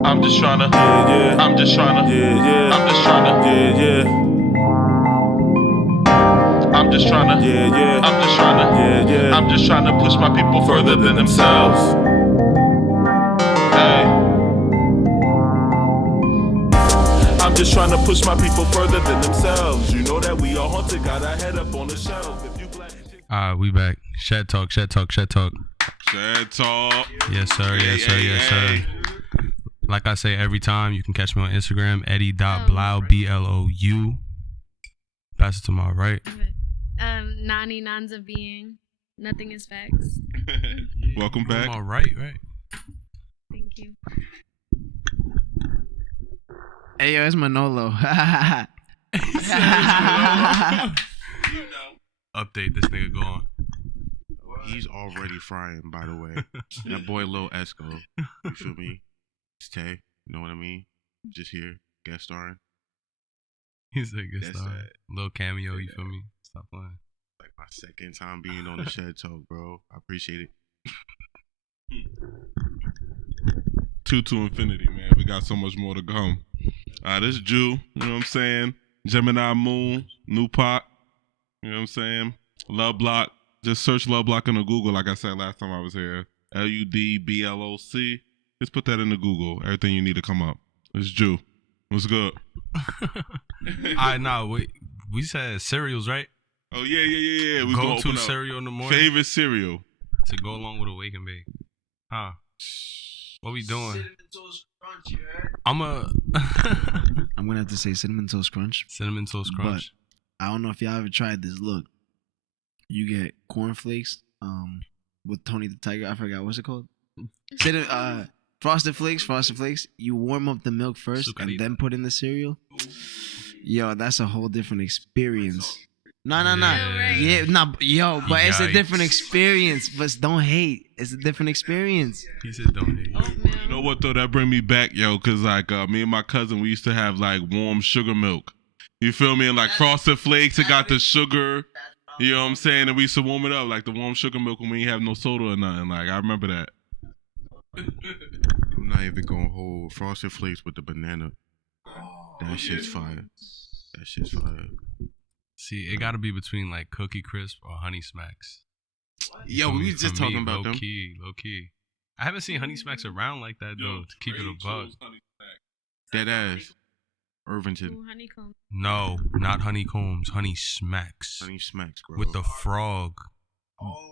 I'm just tryna, Yeah, yeah. I'm just tryna, Yeah, yeah. I'm just tryna, Yeah, yeah. I'm just tryna, Yeah, yeah. I'm just tryna, Yeah, yeah. I'm just tryna push my people further than themselves. Hey. I'm just trying to push my people further than themselves. You know that we are haunted, got our head up on the shelf. If you black We back. Shed talk. Shed talk. Yes, sir. Yes, sir. Yes, sir. Like I say every time, you can catch me on Instagram, Eddie.Blou, Blou. Pass it to my right. Naninansofbeing. Nothing is facts. Welcome back. All right. Thank you. Hey, yo, it's Manolo. Update, this nigga going. He's already frying, by the way. That boy Lil Esco. You feel me? It's Tay. You know what I mean? Just here, guest starring. He's a good That's star. that. Little cameo, you feel me? Stop playing. Like my second time being on the Shed Talk, bro. I appreciate it. Two to infinity, man. We got so much more to come. This is Jew, you know what I'm saying? Gemini Moon, New Pot, you know what I'm saying? Love Block. Just search Love Block in the Google, like I said last time I was here. LUDBLOC. Just put that in the Google. Everything you need to come up. It's Jew. What's good? We said cereals, right? Oh, yeah. We Go gonna to open up. cereal in the morning. Favorite cereal? To go along with a wake and bake. Huh? What we doing? I'm gonna have to say cinnamon toast crunch. Cinnamon toast crunch. But I don't know if y'all ever tried this. Look, you get cornflakes, with Tony the Tiger. I forgot what's it called. Frosted Flakes. You warm up the milk first and then put in the cereal. Yo, that's a whole different experience. No. Yeah, yo, but it's a different experience. But don't hate. It's a different experience. He said don't hate. You know what, though? That bring me back, yo, because, like, me and my cousin, we used to have, like, warm sugar milk. You feel me? And, like, Frosted Flakes, it got the sugar. You know what I'm saying? And we used to warm it up, like the warm sugar milk when we ain't have no soda or nothing. Like, I remember that. I'm not even gonna hold Frosted Flakes with the banana. That shit's fire. See, it gotta be between, like, Cookie Crisp or Honey Smacks. Yo, we was just talking about them. Low key. I haven't seen Honey Smacks around like that, though, to keep it a buck. Dead ass. Irvington. Ooh, honeycomb. No, not Honeycombs. Honey Smacks. Honey Smacks, bro. With the frog.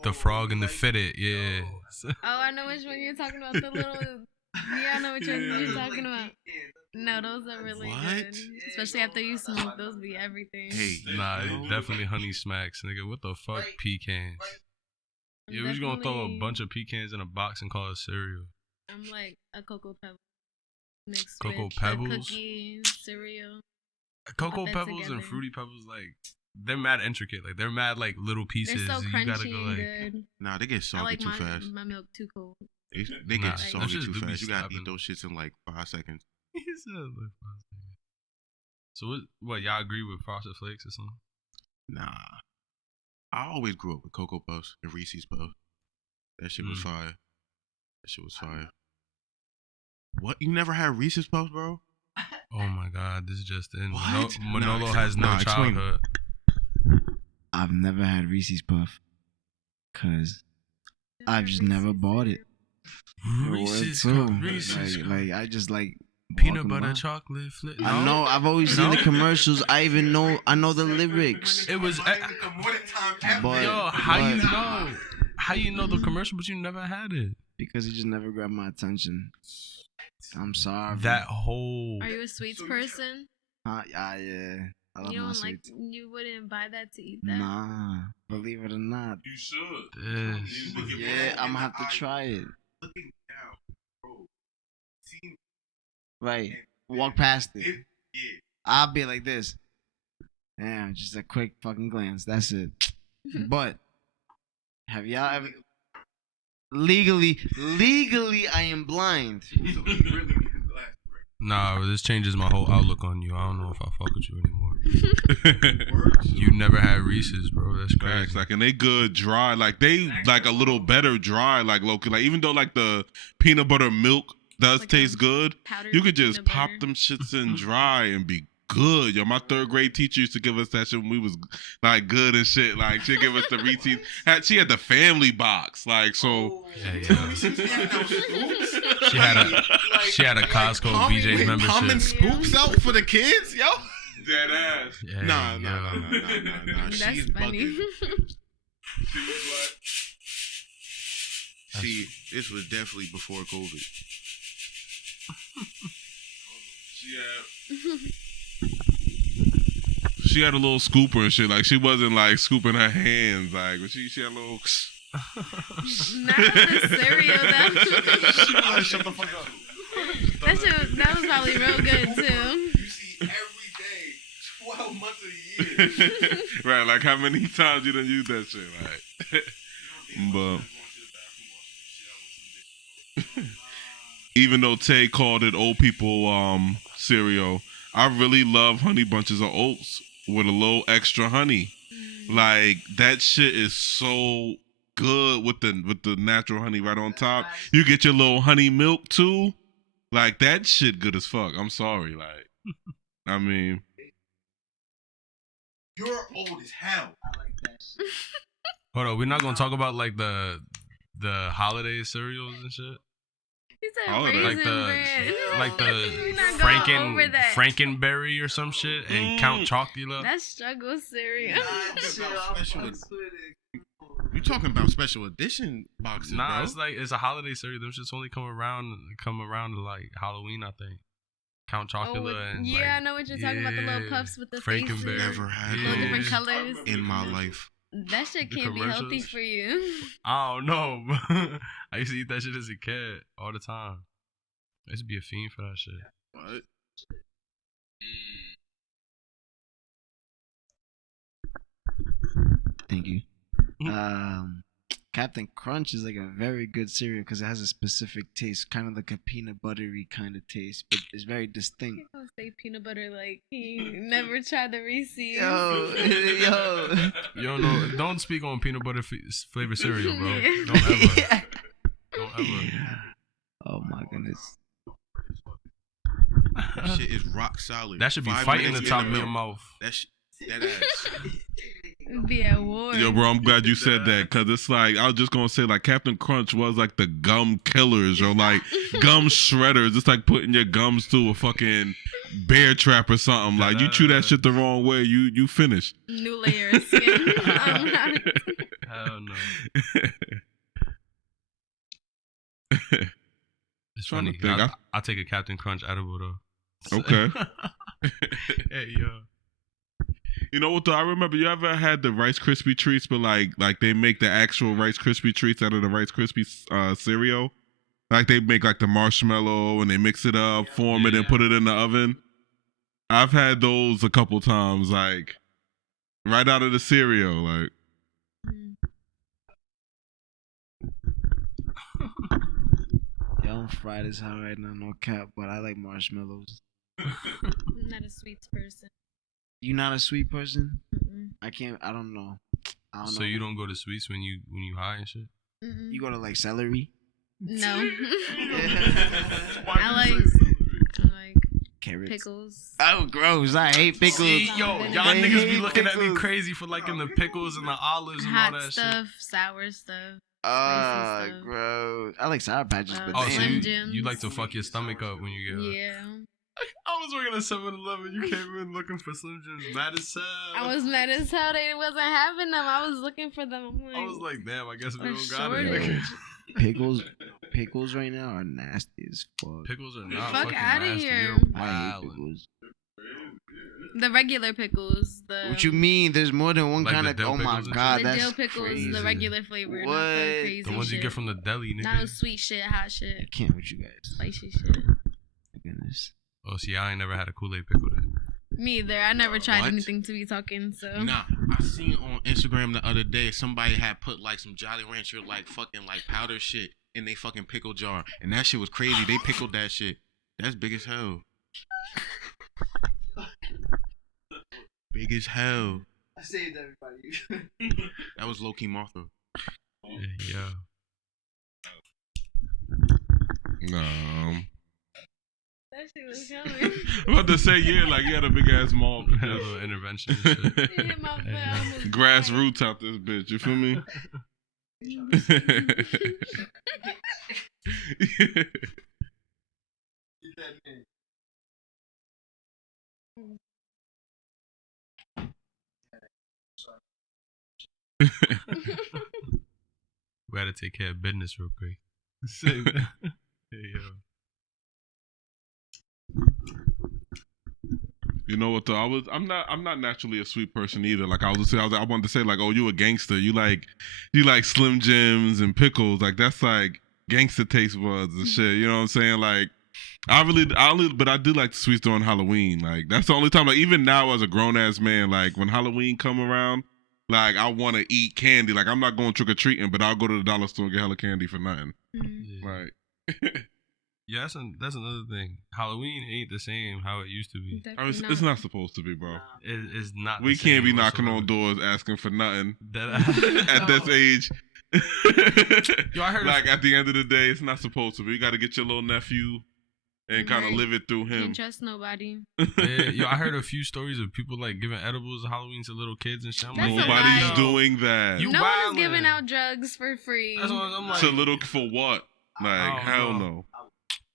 The frog and the fitted, yeah. Oh, I know which one you're talking about. The little... Yeah, I know which one you're talking about. No, those are really good. Especially after you smoke, those be everything. Hey, Nah, definitely Honey Smacks, nigga. What the fuck? Pecans. Yeah, we just gonna throw a bunch of pecans in a box and call it cereal. I'm like a Cocoa Pebble. Mixed Cocoa with Pebbles? a cookie, cereal. Cocoa Put that Pebbles and together. Fruity Pebbles, like, they're mad intricate. Like, they're mad, like, little pieces. They're so You crunchy gotta go, and like... good. nah, they get I soggy like too fast. my milk too cold. They Nah, get those soggy shits too do be fast. You gotta stopping. eat those shits in like 5 seconds. He said, like, 5 seconds. So, what, y'all agree with Frosted Flakes or something? Nah. I always grew up with Cocoa Puffs and Reese's Puffs. That shit was fire. What? You never had Reese's Puffs, bro? Oh my God, this is just in. What? Manolo has no explain. childhood. I've never had Reese's Puff, cause I've just never bought it. Reese's Like I just like peanut walking butter by. chocolate flip. I know. I've always seen the commercials. I know the lyrics. It was. But Yo, how you know the commercial, but you never had it? Because it just never grabbed my attention. I'm sorry. That whole. Are you a sweets person? Yeah. I love You my don't like. sweets. You wouldn't buy that to eat that. Nah, believe it or not. You should. This. Yeah, I'm gonna have to try it. Right. Walk past it. I'll be like this. Damn, just a quick fucking glance. That's it. But have y'all ever legally I am blind. Nah, this changes my whole outlook on you. I don't know if I fuck with you anymore. You never had Reese's, bro. That's crazy. Facts, like, and they good dry. Like, they like a little better dry. Like, local. Like, even though like the peanut butter milk does Like taste good. powdered You could just peanut pop butter. them shits in dry and be good. Yo, my third grade teacher used to give us that shit when we was like good and shit. Like she'd give us the Reese's. She had the family box. Like so. Yeah. She had a Costco BJ's membership. Common scoops out for the kids, yo. Dead ass. Yeah, Nah. That's She's funny. bugging. See, this was definitely before COVID. She had a little scooper and shit. Like she wasn't like scooping her hands. Like but she had a little. Not the cereal though. Shut the fuck up. That was probably real good too. You see every day, 12 months of the year. Right, like how many times you done use that shit? Like, but even though Tay called it old people cereal, I really love honey bunches of oats with a little extra honey. Like that shit is so good with the natural honey right on top. You get your little honey milk too. Like that shit good as fuck. I'm sorry. Like I mean, You're old as hell. I like that shit. Hold on, we're not gonna talk about like the holiday cereals and shit. He said Holiday. Like the We're not going over that. Frankenberry or some shit and Count Chocula. That's struggle cereal. You talking about special edition boxes, Nah, bro? it's a holiday cereal. Them shits only come around to like Halloween, I think. Count Chocula and yeah, like, I know what you're talking about. The little puffs with the faces. Frankenberry. Never had Little different those colors. in my life. That shit The can't be healthy commercials? for you. I don't know. I used to eat that shit as a kid all the time. I used to be a fiend for that shit. What? Thank you. Captain Crunch is like a very good cereal because it has a specific taste, kind of like a peanut buttery kind of taste, but it's very distinct. I don't say peanut butter like he never tried the Reese's. Yo. No, don't speak on peanut butter flavored cereal, bro. Yeah. Don't ever. Don't ever. Oh my goodness. That shit is rock solid. That should be 5 fighting the minutes top in of the your milk. mouth. That ass. Be at war. yo, bro, I'm glad you said that because it's like I was just gonna say like Captain Crunch was like the gum killers or like gum shredders. It's like putting your gums to a fucking bear trap or something. Like you chew that shit the wrong way, you finish. New layer of skin. Hell no. It's Trying to funny. think. I'll take a Captain Crunch edible though. Okay. Hey yo. You know what though? I remember you ever had the Rice Krispie treats, but like they make the actual Rice Krispie treats out of the Rice Krispie cereal. Like they make like the marshmallow and they mix it up, form it, and put it in the oven. I've had those a couple times, like right out of the cereal. Like Yo, I'm fried as hell right now, no cap, but I like marshmallows. I'm not a sweets person. You not a sweet person? Mm-mm. I don't know. So you don't go to sweets when you high and shit? Mm-mm. You go to like celery? No. I like Carrots. pickles. Oh, gross. I hate pickles. See, yo, y'all I niggas be hate looking at me pickles. crazy for liking the pickles and the olives and all Hot that stuff, shit. sour stuff. Ah, spicy stuff. gross. I like Sour Patches, but Oh, so Slim damn. Jims. you like to fuck your stomach up when you get Yeah. I was working at 7-Eleven. You came in looking for Slim Jims, mad as hell. I was mad as hell they wasn't having them. I was looking for them. I'm like, I was like, damn, I guess we a don't got shortage. it. Pickles right now are nasty as fuck. Pickles are not Fuck fucking outta nasty. here. You're I hate wildin'. pickles. the regular pickles. The What you mean? There's more than one Like kind the of. dill Oh my pickles and god, the that's dill pickles, crazy. the regular flavor, not What? the crazy The ones shit. you get from the deli, nigga. Not no sweet shit, hot I shit, can't with you guys. spicy shit. My goodness. Oh, see, I ain't never had a Kool-Aid pickle then. Me either. I never tried What? anything to be talking. So Nah, I seen on Instagram the other day somebody had put like some Jolly Rancher like fucking like powder shit in they fucking pickle jar, and that shit was crazy. They pickled that shit. That's big as hell. Big as hell. I saved everybody. That was low key Martha. Yeah. No. That shit was coming. I'm about to say, yeah, like you had a big ass mall. A little intervention and shit. It hit my foot. I almost died. Grassroots out this bitch. You feel me? We gotta take care of business real quick. Hey, yo. You know what though? I'm not naturally a sweet person either. Like I wanted to say like, oh, you a gangster. You like Slim Jims and pickles. Like that's like gangster taste buds and shit. You know what I'm saying? Like but I do like the sweets during Halloween. Like that's the only time. Like even now as a grown ass man, like when Halloween come around, like I want to eat candy. Like I'm not going trick or treating, but I'll go to the dollar store and get hella candy for nothing. Yeah. Like. Yeah, that's another thing. Halloween ain't the same how it used to be. It's not supposed to be, bro. It's not. We can't be knocking on doors asking for nothing at this age. Yo, I heard like at the end of the day, it's not supposed to be. You got to get your little nephew and kind of live it through him. Can't trust nobody. Yeah, yo, I heard a few stories of people like giving edibles at Halloween to little kids and shit. Nobody's doing that. No one's giving out drugs for free. That's what I'm like. To little for what? Like hell no.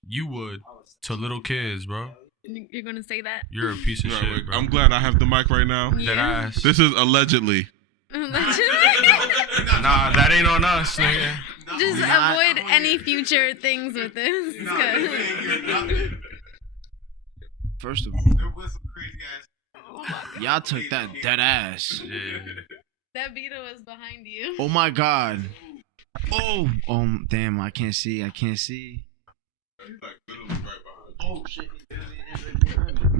You would to little kids, bro. You're gonna say that? You're a piece of shit, bro. I'm glad I have the mic right now. Yeah. That ass. This is allegedly. Nah, that ain't on us, nigga. Just avoid any future things with this. First of all, y'all took that dead ass. Yeah. That beetle was behind you. Oh my god. Oh damn! I can't see. Oh shit!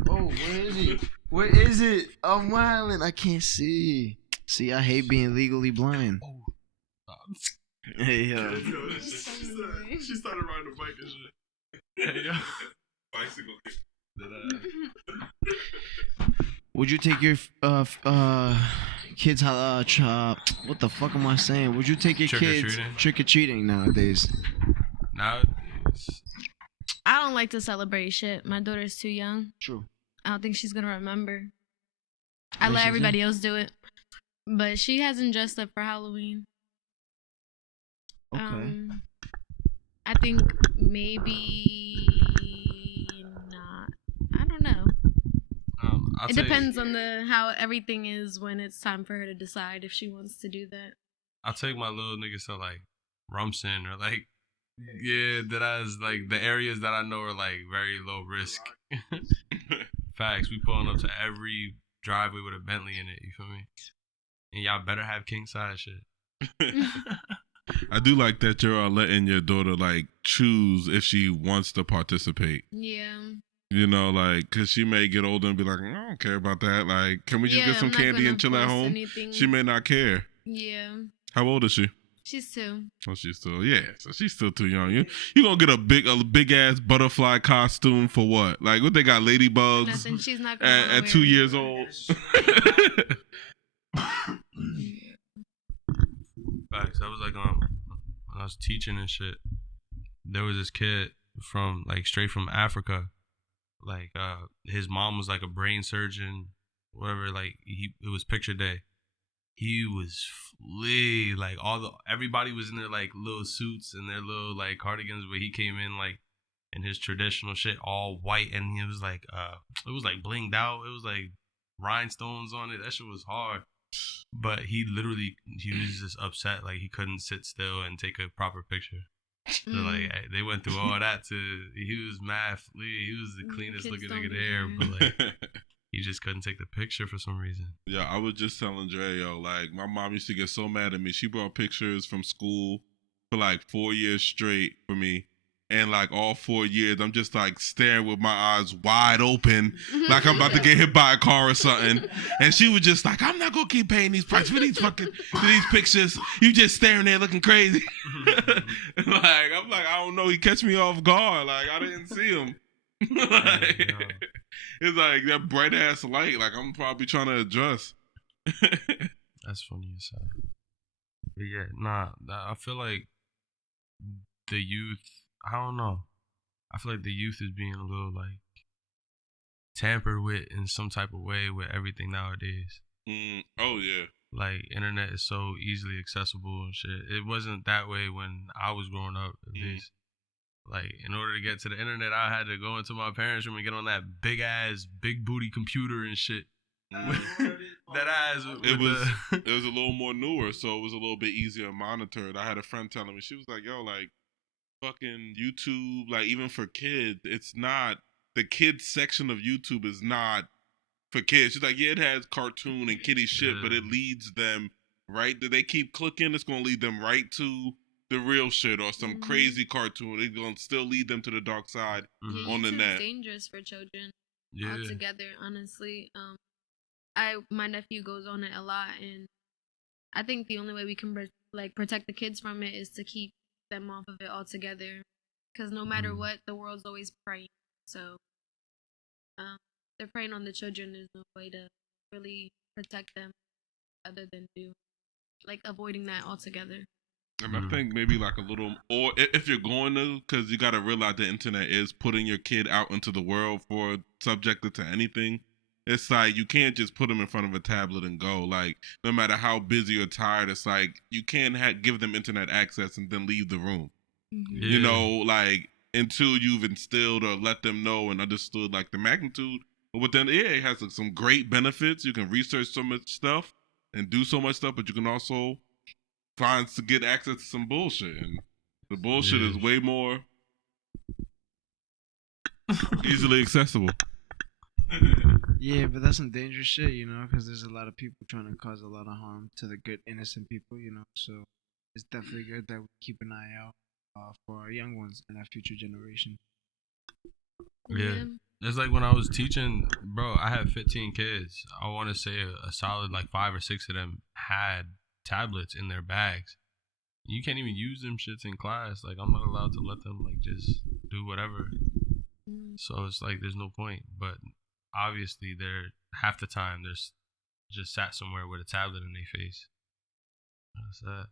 Oh, where is he? Where is it? I'm wilding. I can't see. See, I hate being legally blind. Hey yo. She started riding a bike and shit. Hey, yo. Bicycle. Would you take your kids what the fuck am I saying? Would you take your kids trick or treating nowadays? Nowadays, I don't like to celebrate shit. My daughter's too young. True. I don't think she's gonna remember. I let everybody else do it, but she hasn't dressed up for Halloween. Okay. I think maybe not. I don't know. It depends on how everything is when it's time for her to decide if she wants to do that. I'll take my little niggas to like Rumson or like that is like the areas that I know are like very low risk. Facts. We pulling up to every driveway with a Bentley in it. You feel me? And y'all better have king size shit. I do like that you're letting your daughter like choose if she wants to participate. Yeah. You know, like, cause she may get older and be like, I don't care about that. Like, can we just get some candy and chill at home? Anything. She may not care. Yeah. How old is she? She's 2. Oh, she's still, so she's still too young. You gonna get a big ass butterfly costume for what? Like, what they got, ladybugs? Nothing. She's not gonna at 2 years old. Facts. I was like, when I was teaching and shit, there was this kid from like straight from Africa. Like his mom was like a brain surgeon, whatever. Like it was picture day. He was flee. Like everybody was in their like little suits and their little like cardigans, but he came in like in his traditional shit, all white, and it was like blinged out. It was like rhinestones on it. That shit was hard. But he was just upset, like he couldn't sit still and take a proper picture. So like they went through all that he was mad. He was the cleanest looking nigga there, but like he just couldn't take the picture for some reason. Yeah, I was just telling Dre, like my mom used to get so mad at me. She brought pictures from school for like 4 years straight for me. And like all 4 years, I'm just like staring with my eyes wide open, like I'm about to get hit by a car or something. And she was just like, I'm not gonna keep paying these prices for these pictures. You just staring there looking crazy. I'm like, I don't know. He catch me off guard. Like I didn't see him. It's like that bright ass light. Like I'm probably trying to adjust. That's funny as hell. But yeah, I feel like the youth. I don't know. I feel like the youth is being a little like tampered with in some type of way with everything nowadays. Oh yeah. Like internet is so easily accessible and shit. It wasn't that way when I was growing up. At least, like in order to get to the internet, I had to go into my parents' room and get on that big booty computer and shit. That ass. It was a little more newer, so it was a little bit easier to monitor. I had a friend telling me, she was like, "Yo, like fucking YouTube, like even for kids, it's not the kids section of YouTube is not for kids." She's like, "Yeah, it has cartoon and kiddie shit, but it leads them right. They keep clicking, it's gonna lead them right to the real shit or some crazy cartoon. It's gonna still lead them to the dark side on the net." YouTube's dangerous for children altogether. Honestly, my nephew goes on it a lot, and I think the only way we can protect the kids from it is to keep them off of it altogether. Because no matter what, the world's always preying. So, they're preying on the children. There's no way to really protect them other than avoiding that altogether. And I think maybe like a little, or if you're going to, because you got to realize the internet is putting your kid out into the world for subjected to anything. It's like you can't just put them in front of a tablet and go. Like no matter how busy or tired, it's like you can't give them internet access and then leave the room. Yeah. You know, like until you've instilled or let them know and understood like the magnitude. But then it has like, some great benefits. You can research so much stuff and do so much stuff, but you can also to get access to some bullshit, and the bullshit is way more easily accessible. Yeah, but that's some dangerous shit, you know, because there's a lot of people trying to cause a lot of harm to the good, innocent people, you know. So it's definitely good that we keep an eye out for our young ones and our future generation. Yeah. It's like when I was teaching, bro, I had 15 kids. I want to say a solid like 5 or 6 of them had tablets in their bags. You can't even use them shits in class. Like I'm not allowed to let them like just do whatever. So it's like there's no point. But obviously they're half the time they're just sat somewhere with a tablet in their face. That's that.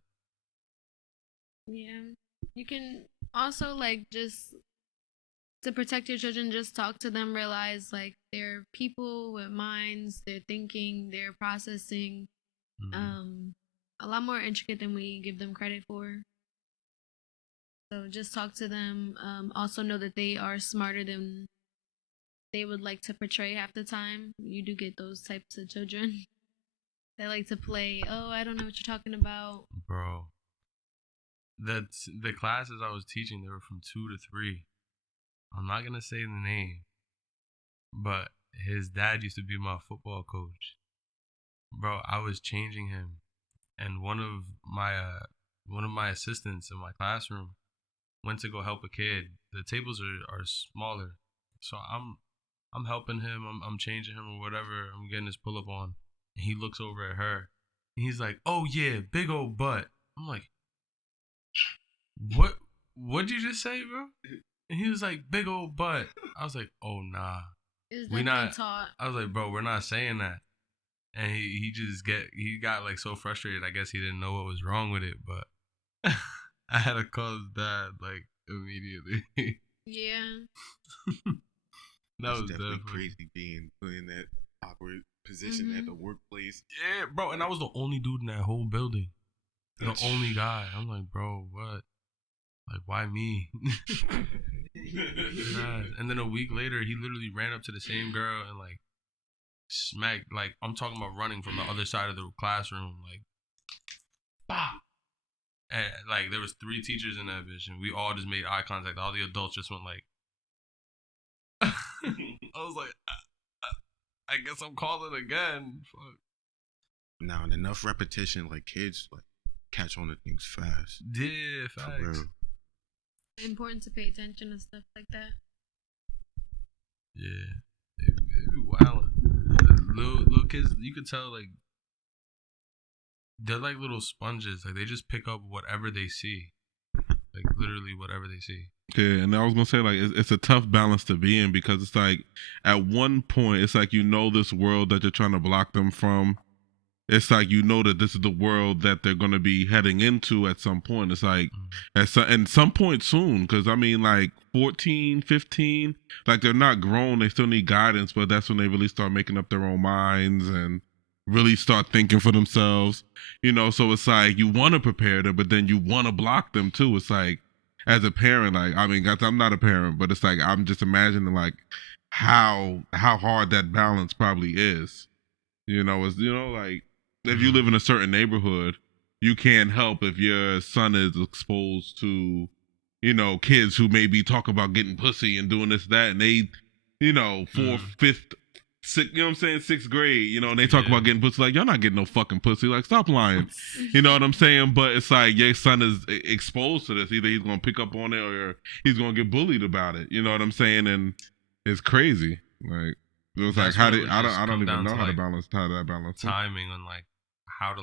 Yeah. You can also just to protect your children, just talk to them, realize like they're people with minds, they're thinking, they're processing. A lot more intricate than we give them credit for. So just talk to them. Also know that they are smarter than they would like to portray half the time. You do get those types of children. They like to play, oh, I don't know what you're talking about. Bro. The classes I was teaching, they were from 2 to 3. I'm not going to say the name, but his dad used to be my football coach. Bro, I was changing him. And one of my assistants in my classroom went to go help a kid. The tables are smaller, so I'm helping him. I'm changing him or whatever. I'm getting his pull up on. And he looks over at her. And he's like, "Oh yeah, big old butt." I'm like, "What? What'd you just say, bro?" And he was like, "Big old butt." I was like, "Oh nah, we not." Taught. I was like, "Bro, we're not saying that." And he got like so frustrated. I guess he didn't know what was wrong with it, but I had to call his dad like immediately. Yeah. That was definitely crazy being put in that awkward position at the workplace. Yeah, bro. And I was the only dude in that whole building. The only guy. I'm like, bro, what? Like, why me? And then a week later, he literally ran up to the same girl and like smacked. Like, I'm talking about running from the other side of the classroom. Like, bah! And like, there was 3 teachers in that bitch, and we all just made eye contact. All the adults just went like, I was like, I guess I'm calling again. Fuck. Now, enough repetition, like kids like catch on to things fast. Yeah, facts. Important to pay attention to stuff like that. Yeah, they be wildin'. Little kids, you could tell like they're like little sponges. Like they just pick up whatever they see, like literally whatever they see. Yeah, and I was gonna say like it's a tough balance to be in because it's like at one point it's like this world that you're trying to block them from it's like, you know, that this is the world that they're going to be heading into at some point. It's like and some point soon, because I mean, like 14, 15, like they're not grown, they still need guidance, but that's when they really start making up their own minds and really start thinking for themselves, you know. So it's like you want to prepare them, but then you want to block them too. It's like, as a parent, like, I mean, I'm not a parent, but it's like I'm just imagining like how hard that balance probably is. You know, it's, you know, like if you live in a certain neighborhood, you can't help if your son is exposed to, you know, kids who maybe talk about getting pussy and doing this, that, and they, you know, fourth, fifth, sixth, you know what I'm saying, sixth grade, you know, and they talk about getting pussy, like, y'all not getting no fucking pussy, like, stop lying. You know what I'm saying? But it's like your son is exposed to this. Either he's gonna pick up on it or he's gonna get bullied about it. You know what I'm saying? And it's crazy. Like, it was like, how do I don't even know how to balance timing on like how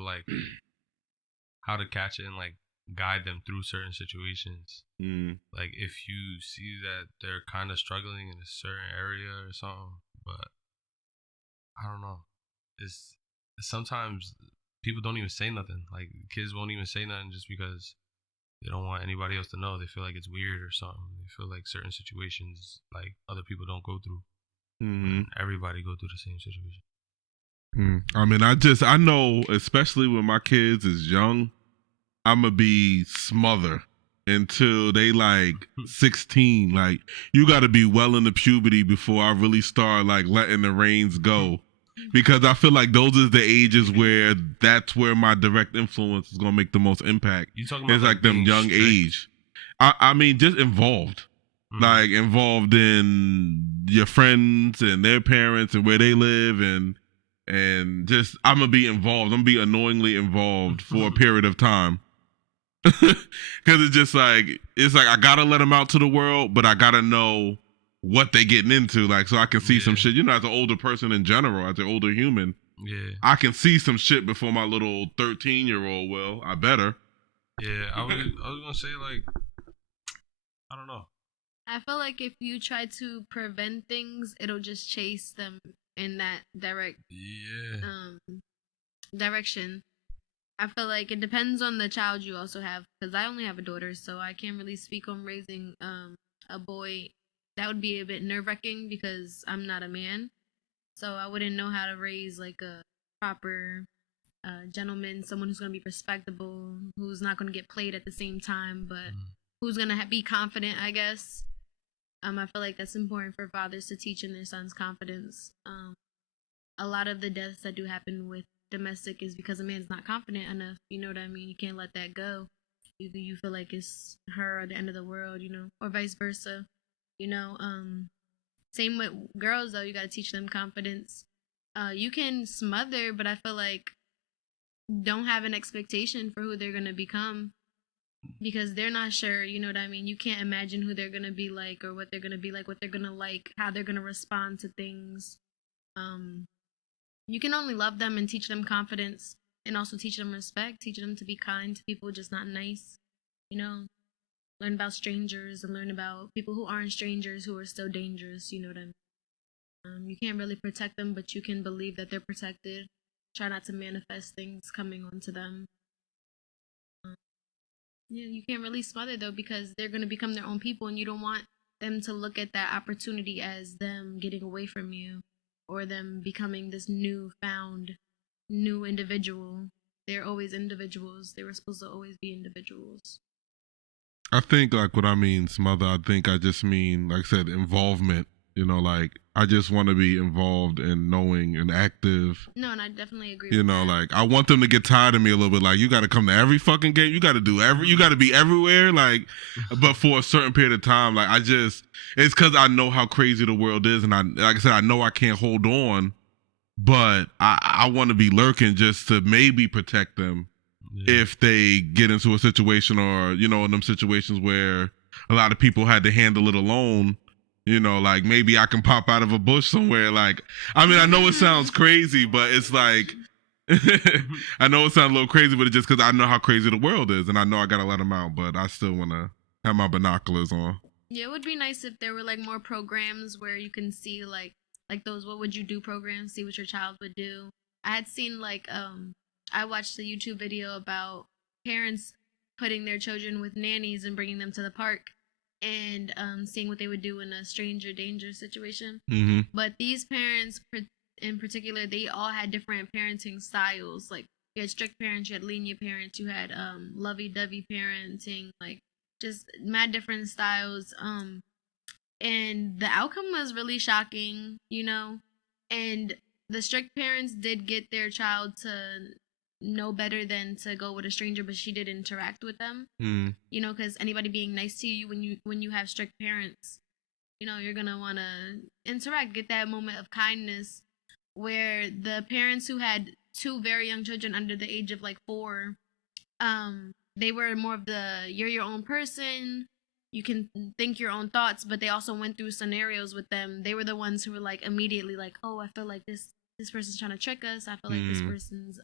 to catch it and like guide them through certain situations. Like if you see that they're kind of struggling in a certain area or something, but I don't know. It's sometimes people don't even say nothing. Like kids won't even say nothing just because they don't want anybody else to know. They feel like it's weird or something. They feel like certain situations like other people don't go through. Everybody go through the same situation. I mean, I know, especially when my kids is young, I'm gonna be smother until they like 16. Like, you got to be well into puberty before I really start like letting the reins go, because I feel like those are the ages where that's where my direct influence is gonna make the most impact. You talking about it's like them young strict age. I mean, just involved. Like involved in your friends and their parents and where they live, and just I'm gonna be involved. I'm gonna be annoyingly involved for a period of time, because it's just like I gotta let them out to the world, but I gotta know what they getting into, like, so I can see some shit. You know, as an older person in general, as an older human, I can see some shit before my little 13-year-old will. I better. Yeah, I was gonna say, like, I don't know. I feel like if you try to prevent things, it'll just chase them in that direction. I feel like it depends on the child you also have, because I only have a daughter, so I can't really speak on raising a boy. That would be a bit nerve-wracking because I'm not a man, so I wouldn't know how to raise like a proper gentleman, someone who's going to be respectable, who's not going to get played at the same time, but who's going to be confident, I guess. I feel like that's important for fathers to teach in their sons' confidence. A lot of the deaths that do happen with domestic is because a man's not confident enough. You know what I mean? You can't let that go. You feel like it's her or the end of the world, you know, or vice versa. You know, same with girls though. You got to teach them confidence. You can smother, but I feel like don't have an expectation for who they're gonna become, because they're not sure, you know what I mean? You can't imagine who they're gonna be like, or what they're gonna be like, what they're gonna like, how they're gonna respond to things. You can only love them and teach them confidence, and also teach them respect, teach them to be kind to people just not nice, you know, learn about strangers and learn about people who aren't strangers who are still dangerous, you know what I mean? You can't really protect them, but you can believe that they're protected. Try not to manifest things coming onto them. Yeah, you can't really smother though, because they're going to become their own people, and you don't want them to look at that opportunity as them getting away from you or them becoming this new individual. They're always individuals. They were supposed to always be individuals. I think, like, what I mean smother, I think I just mean, like I said, involvement. You know, like, I just want to be involved and knowing and active. No, and I definitely agree with that. Like, I want them to get tired of me a little bit. Like, you got to come to every fucking game. You got to do you got to be everywhere. Like, but for a certain period of time, like, it's because I know how crazy the world is. And like I said, I know I can't hold on, but I want to be lurking just to maybe protect them if they get into a situation, or, you know, in them situations where a lot of people had to handle it alone. You know, like, maybe I can pop out of a bush somewhere. Like, I mean, I know it sounds crazy, but it's like, I know it sounds a little crazy, but it's just because I know how crazy the world is, and I know I got to let them out, but I still want to have my binoculars on. Yeah, it would be nice if there were, like, more programs where you can see, like those What Would You Do programs, see what your child would do I had seen like I watched a YouTube video about parents putting their children with nannies and bringing them to the park and seeing what they would do in a stranger danger situation. Mm-hmm. But these parents in particular, they all had different parenting styles. Like you had strict parents, you had lenient parents, you had lovey-dovey parenting, like just mad different styles. And the outcome was really shocking, you know. And the strict parents did get their child to know better than to go with a stranger, but she did interact with them. Mm. You know, because anybody being nice to you when you have strict parents, you know, you're gonna want to interact, get that moment of kindness. Where the parents who had two very young children under the age of like 4, they were more of the you're your own person, you can think your own thoughts, but they also went through scenarios with them. They were the ones who were like immediately like, oh, I feel like this person's trying to trick us. I feel like this person's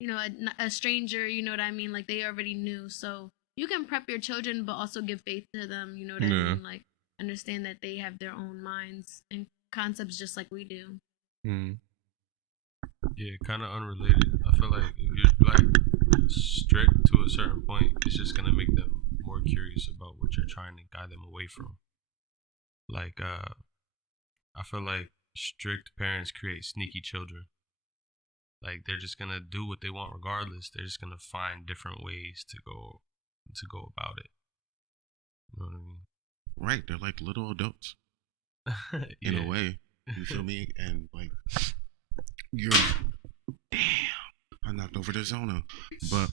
you know, a stranger, you know what I mean? Like they already knew. So you can prep your children, but also give faith to them, you know what I mean? Like understand that they have their own minds and concepts just like we do. Mm. Yeah, kind of unrelated. I feel like if you're like strict to a certain point, it's just gonna make them more curious about what you're trying to guide them away from. Like, I feel like strict parents create sneaky children. Like they're just gonna do what they want regardless. They're just gonna find different ways to go about it. You know what I mean? Right, they're like little adults in a way. You feel me? And like you're I knocked over the Zona. But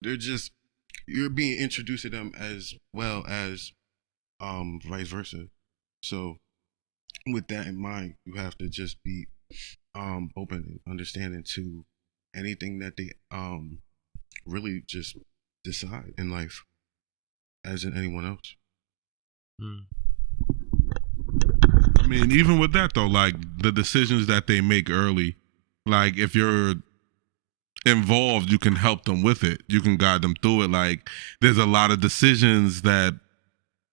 they're just you're being introduced to them as well as vice versa. So with that in mind, you have to just be open and understanding to anything that they really just decide in life as in anyone else. I mean, even with that though, like the decisions that they make early, like if you're involved, you can help them with it. You can guide them through it. Like there's a lot of decisions that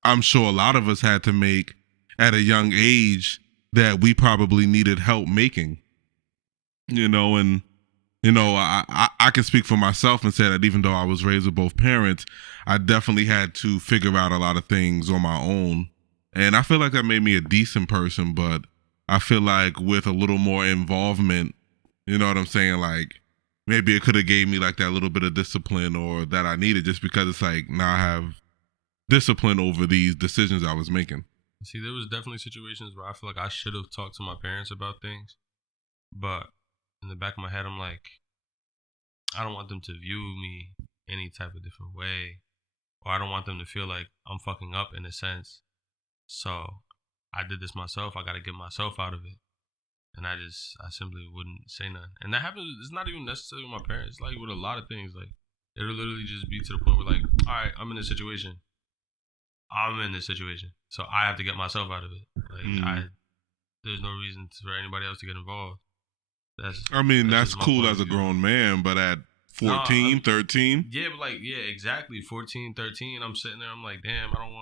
I'm sure a lot of us had to make at a young age that we probably needed help making. You know, and you know, I can speak for myself and say that even though I was raised with both parents, I definitely had to figure out a lot of things on my own. And I feel like that made me a decent person, but I feel like with a little more involvement, you know what I'm saying? Like maybe it could have gave me like that little bit of discipline or that I needed just because it's like now I have discipline over these decisions I was making. See, there was definitely situations where I feel like I should have talked to my parents about things, but in the back of my head, I'm like, I don't want them to view me any type of different way, or I don't want them to feel like I'm fucking up in a sense. So I did this myself. I got to get myself out of it. And I simply wouldn't say nothing. And that happens, it's not even necessarily with my parents. Like with a lot of things, like it'll literally just be to the point where like, all right, I'm in this situation. So I have to get myself out of it. Like there's no reason for anybody else to get involved. That's cool as a grown man, but at 14, 13? Yeah, but like, yeah, exactly. 14, 13, I'm sitting there, I'm like, damn, I don't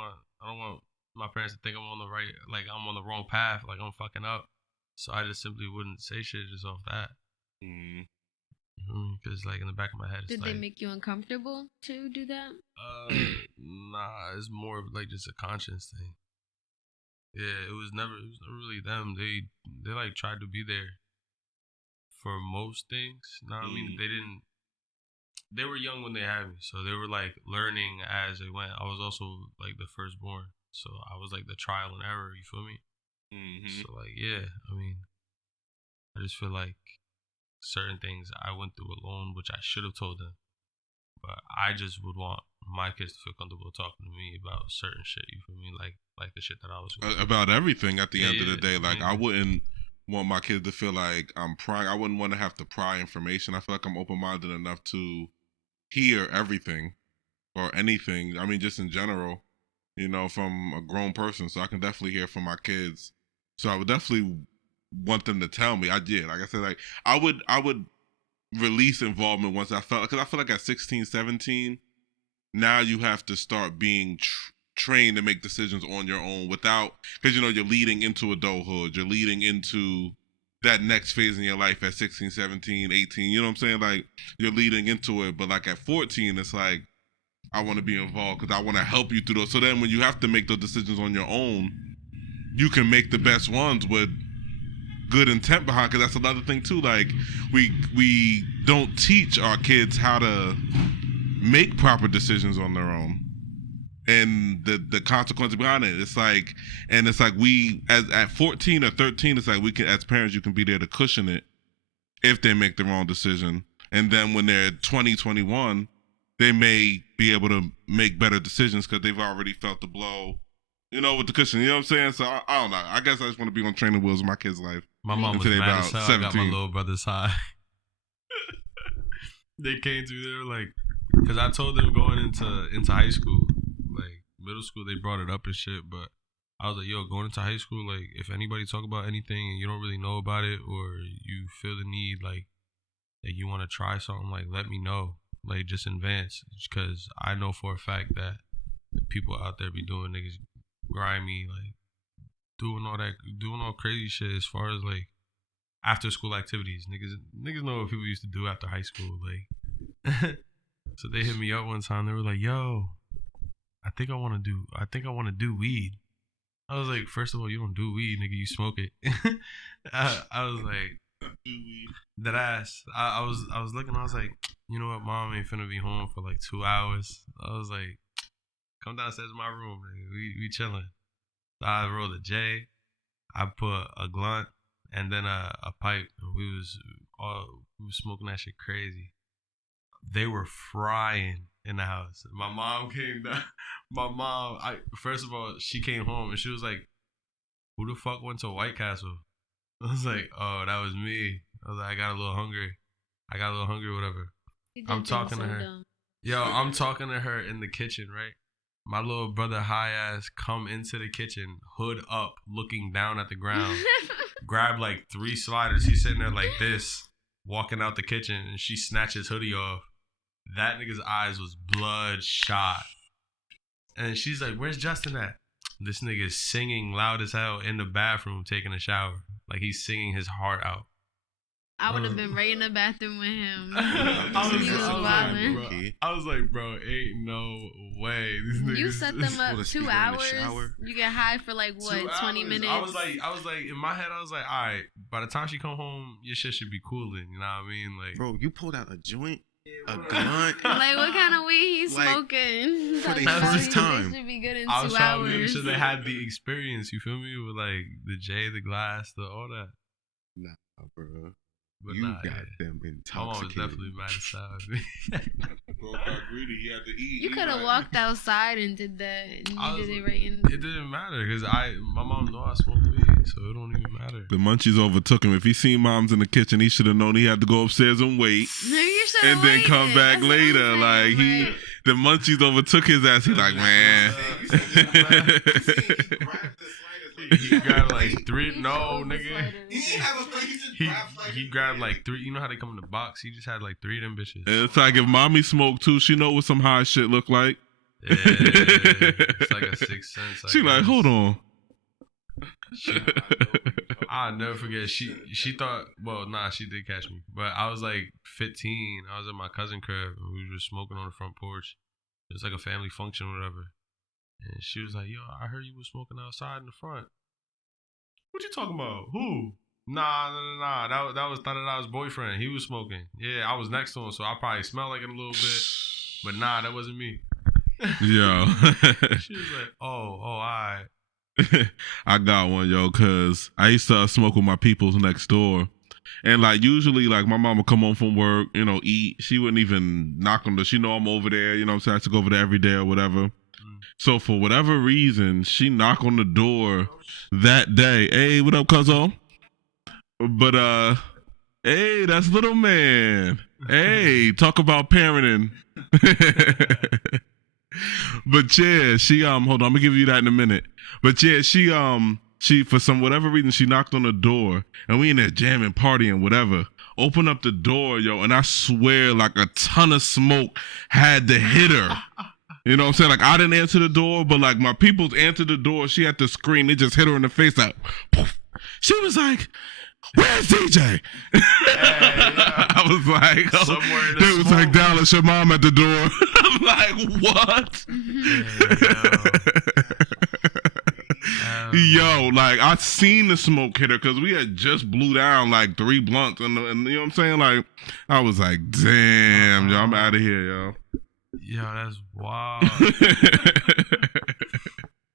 want my parents to think I'm on the right, like I'm on the wrong path, like I'm fucking up. So I just simply wouldn't say shit just off that. Because like in the back of my head, it's did like, they make you uncomfortable to do that? Nah, it's more of like just a conscience thing. Yeah, it was never really them. They like tried to be there for most things. No, I mean they were young when they had me, so they were like learning as they went. I was also like the firstborn, so I was like the trial and error, you feel me? So like, yeah, I mean, I just feel like certain things I went through alone, which I should have told them, but I just would want my kids to feel comfortable talking to me about certain shit, you feel me? Like the shit that I was about everything at the end of the day. Like I wouldn't want my kids to feel like I'm prying. I wouldn't want to have to pry information. I feel like I'm open-minded enough to hear everything or anything. I mean, just in general, you know, from a grown person. So I can definitely hear from my kids. So I would definitely want them to tell me. I did. Like I said, like I would release involvement once I felt, because I feel like at 16, 17, now you have to start being trained to make decisions on your own without, because you know you're leading into adulthood, you're leading into that next phase in your life at 16, 17, 18. You know what I'm saying? Like, you're leading into it. But like at 14, it's like, I want to be involved because I want to help you through those. So then when you have to make those decisions on your own, you can make the best ones with good intent behind. Because that's another thing too. Like, we don't teach our kids how to make proper decisions on their own. And the consequences behind it. It's like we at 14 or 13, it's like we can, as parents, you can be there to cushion it if they make the wrong decision. And then when they're 20, 21, they may be able to make better decisions because they've already felt the blow, with the cushion. You know what I'm saying? So I don't know. I guess I just want to be on training wheels in my kids' life. My mom was mad as hell. I got my little brother's high. They came to me, they were like, because I told them going into high school, like middle school, they brought it up and shit, but I was like, yo, going into high school, like if anybody talk about anything and you don't really know about it, or you feel the need, like that you want to try something, like let me know, like just advance, because I know for a fact that people out there be doing niggas grimy, like doing all crazy shit as far as like after school activities. Niggas know what people used to do after high school, like. So they hit me up one time. They were like, "Yo, I think I want to do weed." I was like, first of all, you don't do weed, nigga. You smoke it. I was like, do weed. That ass. I was looking. I was like, you know what? Mom ain't finna be home for like 2 hours. I was like, come downstairs to my room, nigga. We chilling. So I rolled a J. I put a blunt and then a pipe. We was smoking that shit crazy. They were frying in the house. My mom came down. First of all, she came home and she was like, who the fuck went to White Castle? I was like, oh, that was me. I was like, I got a little hungry, whatever. I'm talking to her. Dumb. Yo, I'm talking to her in the kitchen, right? My little brother, high ass, come into the kitchen, hood up, looking down at the ground, grab like 3 sliders. He's sitting there like this, walking out the kitchen, and she snatched his hoodie off. That nigga's eyes was bloodshot. And she's like, where's Justin at? This nigga's singing loud as hell in the bathroom taking a shower. Like he's singing his heart out. I would have been right in the bathroom with him. I was like, bro, ain't no way. You set them up 2 hours. You get high for like what, 20 minutes? I was like, in my head, I was like, all right, by the time she come home, your shit should be cooling. You know what I mean? Like, bro, you pulled out a joint, a blunt. Like, what kind of weed he's smoking? For the first time. Should be good in I was 2 trying to hours. make sure they had the experience. You feel me? With like the J, the glass, all that. Nah, bro. But you got them intoxicated. My mom was definitely mad as hell. Bro got greedy. He had to eat. You could have walked outside and did that. And you did it right in. It didn't matter because my mom know I smoke weed, so it don't even matter. The munchies overtook him. If he seen moms in the kitchen, he should have known he had to go upstairs and wait. And then come back later. Like the munchies overtook his ass. He's like, man. He grabbed like 3. No, nigga. He grabbed like 3. You know how they come in the box? He just had like 3 of them bitches. And it's like if mommy smoked too, she know what some high shit look like. Yeah, it's like a 6th sense. She like, hold on. I'll never forget. She thought, well, nah, she did catch me. But I was like 15. I was at my cousin's crib and we were just smoking on the front porch. It was like a family function or whatever. And she was like, yo, I heard you was smoking outside in the front. What you talking about? Who? Nah. That was Nanina's boyfriend. He was smoking. Yeah, I was next to him, so I probably smelled like it a little bit. But nah, that wasn't me. Yo. She was like, oh, all right. I got one, yo, because I used to smoke with my peoples next door. And like usually like my mom would come home from work, eat. She wouldn't even knock on the, she know I'm over there, so I have to go over there every day or whatever. So for whatever reason, she knocked on the door that day. Hey, what up, cuzzo? But hey, that's little man. Hey, talk about parenting. But yeah, she hold on, I'm gonna give you that in a minute. But yeah, she for some whatever reason she knocked on the door and we in there jamming, partying, whatever. Open up the door, yo, and I swear like a ton of smoke had to hit her. You know what I'm saying? Like, I didn't answer the door, but, like, my peoples answered the door. She had to scream. They just hit her in the face, like, poof. She was like, Where's DJ? I was like, somewhere in the it was like, Dallas, your mom at the door. I'm like, what? Yo, like, I seen the smoke hit her because we had just blew down like 3 blunts. And you know what I'm saying? Like, I was like, damn, yo, I'm out of here, yo. Yo, that's wild.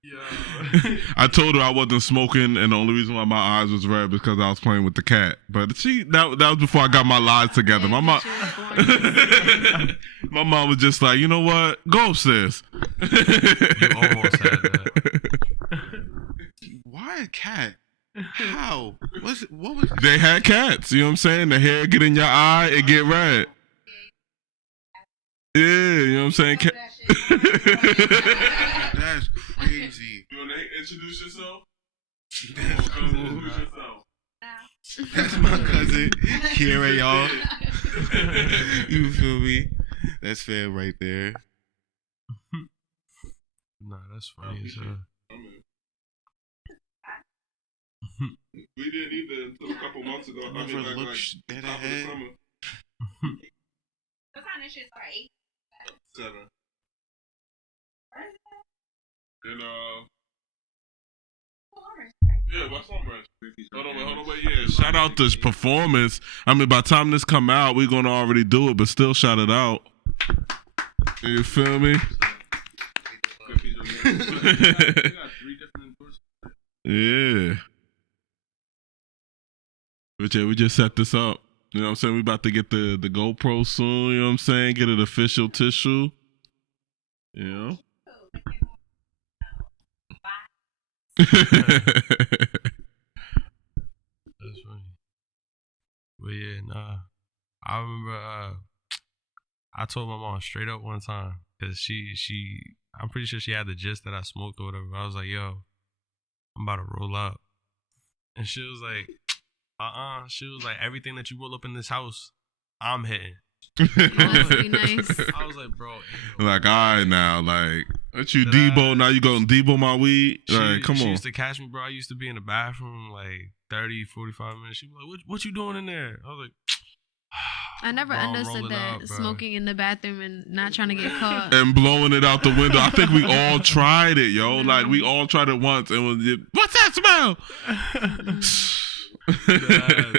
Yo. I told her I wasn't smoking, and the only reason why my eyes was red because I was playing with the cat. But that was before I got my lies together. My mom was just like, you know what? Go upstairs. You almost had that. Why a cat? How? What was? They had cats. You know what I'm saying? The hair get in your eye, it get red. Yeah, you know what I'm saying? That's crazy. You want to introduce yourself? That's cool. That's my cousin, Kiara, y'all. You feel me? That's fair right there. Nah, that's funny as hell. We didn't either until a couple months ago. Never looked dead ahead. What time this shit start? 8? 7. And yeah, West Palm. Hold on, wait. Yeah, shout out this performance. I mean, by the time this come out, we're gonna already do it, but still shout it out. You feel me? Yeah. But yeah, we just set this up. You know what I'm saying? We about to get the GoPro soon, you know what I'm saying? Get an official tissue. You know? That's funny. But yeah, nah. I remember I told my mom straight up one time, because I'm pretty sure she had the gist that I smoked or whatever. I was like, yo, I'm about to roll up. And she was like, she was like, everything that you roll up in this house, I'm hitting. Nice. I was like, bro. Like, all right now, like, what you Debo? Now you gonna Debo my weed? Like, come on. She used to catch me, bro. I used to be in the bathroom like 30, 45 minutes. She was like, what you doing in there? I was like, I never understood that up, smoking in the bathroom and not trying to get caught. And blowing it out the window. I think we all tried it, yo. No. Like, we all tried it once and was what's that smell?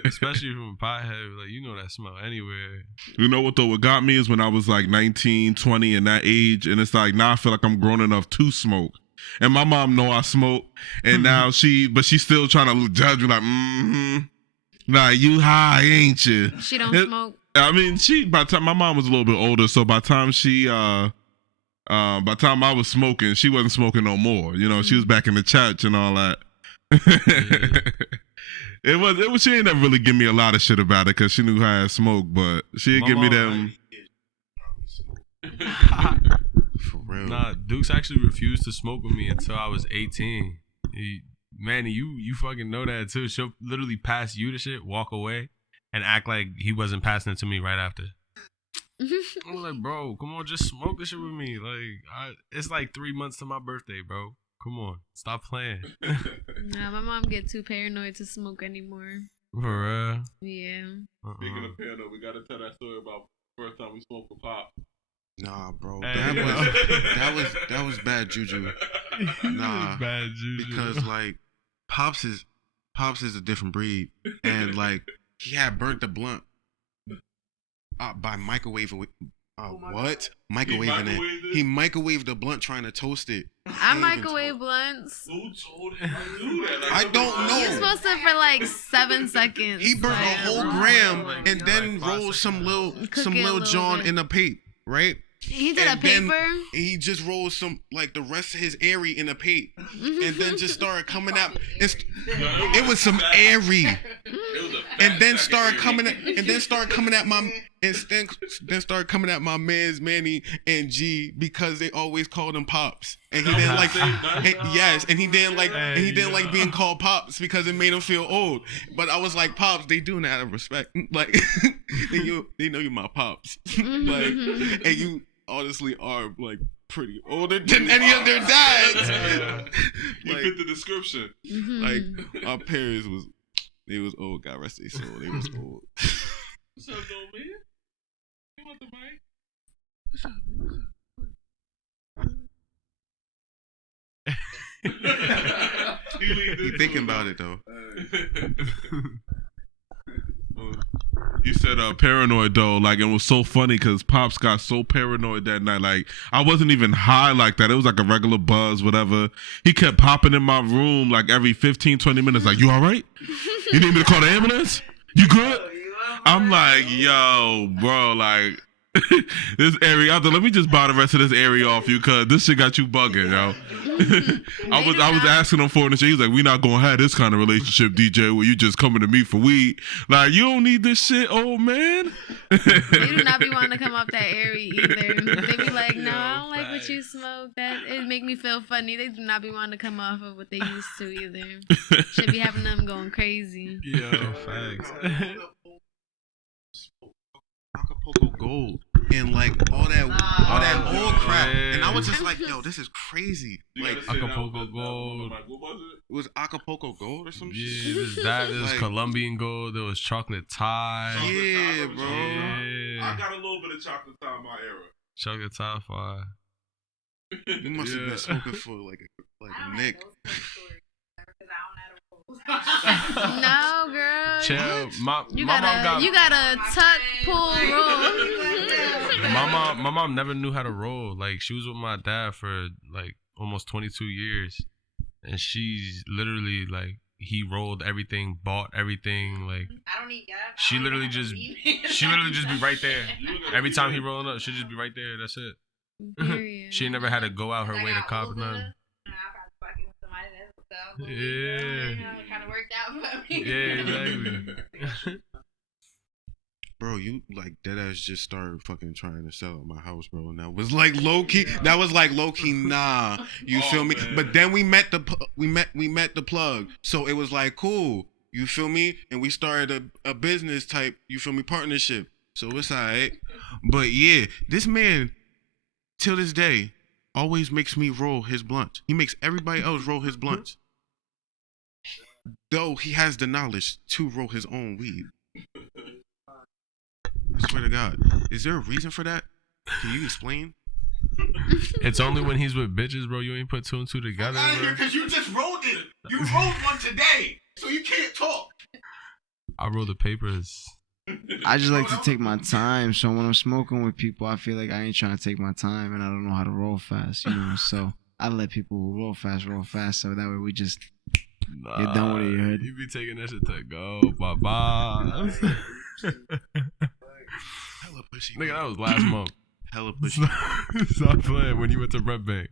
Especially from a pothead, like, you know that smell anywhere. You know what though? What got me is when I was like 19, 20 in that age, and it's like now I feel like I'm grown enough to smoke. And my mom know I smoke, and now she's still trying to judge me like, like, you high, ain't you? She don't smoke. I mean, by the time my mom was a little bit older, so by the time by the time I was smoking, she wasn't smoking no more. You know, she was back in the church and all that. It was. She ain't never really give me a lot of shit about it because she knew how I smoked, but she'd give me them. For real. Nah, Dukes actually refused to smoke with me until I was 18. Manny, you fucking know that too. She'll literally pass you the shit, walk away, and act like he wasn't passing it to me right after. I was like, bro, come on, just smoke this shit with me. Like, it's like 3 months to my birthday, bro. Come on, stop playing. Nah, my mom get too paranoid to smoke anymore. For real? Yeah. Speaking of paranoid, we gotta tell that story about the first time we smoked with Pop. Nah, bro, Hey. that was bad juju. Nah, bad juju. Because like Pops is a different breed, and like he had burnt the blunt by microwaving. What? Microwaving it. He microwaved the blunt trying to toast it. I microwave blunts. Who told him to do that? Like, I don't know. You're supposed to for like 7 seconds. He burnt a whole gram and then rolled some little John in a pape, right? He did and a paper. He just rolled some like the rest of his airy in a pape, and then just started coming out. It was some airy, and then started coming at my man's Manny and G because they always called him Pops, and he didn't like. And he didn't like being called Pops because it made him feel old. But I was like, Pops, they doing that out of respect, like they know you my Pops, like, and you honestly are like pretty older than any of their dads. You fit the description. Like our parents was They was old. God rest their soul. They was old. What's up, though, man? You want the mic? You thinking about it though? You said paranoid though, like it was so funny because Pops got so paranoid that night. Like I wasn't even high like that. It was like a regular buzz, whatever. He kept popping in my room like every 15, 20 minutes. Like, you all right? You need me to call the ambulance? You good? I'm like, yo, bro, like this area. Let me just buy the rest of this area off you, cause this shit got you bugging, yo. I was asking him for it and shit. He's like, we not gonna have this kind of relationship, DJ, where you just coming to me for weed. Like, you don't need this shit, old man. They do not be wanting to come off that area either. They be like, no, I don't like what you smoke. That it make me feel funny. They do not be wanting to come off of what they used to either. Should be having them going crazy. Yo, facts. Acapulco Gold and like all that old crap, and I was just like, yo, this is crazy. Like Acapulco Gold. What was it? It was Acapulco Gold or some shit. Yeah, there was like, Colombian Gold. There was chocolate tie. Yeah, bro. Yeah. I got a little bit of chocolate tie in my era. Chocolate tie fire. You must have been smoking for like a Nick. No, girl. Chill. You got a tuck pull roll. My mom never knew how to roll. Like she was with my dad for like almost 22 years, and she's literally like he rolled everything, bought everything. Like I don't need gas. she literally just be right there. Every time he rolling up, she'd just be right there. That's it. Period. She never had to go out her way to cop nothing. Yeah. It kind of worked out for me. Yeah, exactly. Bro, you like deadass just started fucking trying to sell at my house, bro. And that was like low key. Nah. You feel me? Man. But then we met the plug. So it was like cool. You feel me? And we started a business type, you feel me, partnership. So it's alright. But yeah, this man, till this day, always makes me roll his blunts. He makes everybody else roll his blunts. Though he has the knowledge to roll his own weed. I swear to God. Is there a reason for that? Can you explain? It's only when he's with bitches, bro. You ain't put two and two together, bro. Because you just rolled it. You rolled one today. So you can't talk. I roll the papers. I just like to take my time. So when I'm smoking with people, I feel like I ain't trying to take my time and I don't know how to roll fast, you know. So I let people who roll fast. So that way we just get done with it. You heard? You be taking that shit to go. Bye-bye. Hella pushy. Nigga, that was last month. Hella pushy. Stop playing when you went to Red Bank.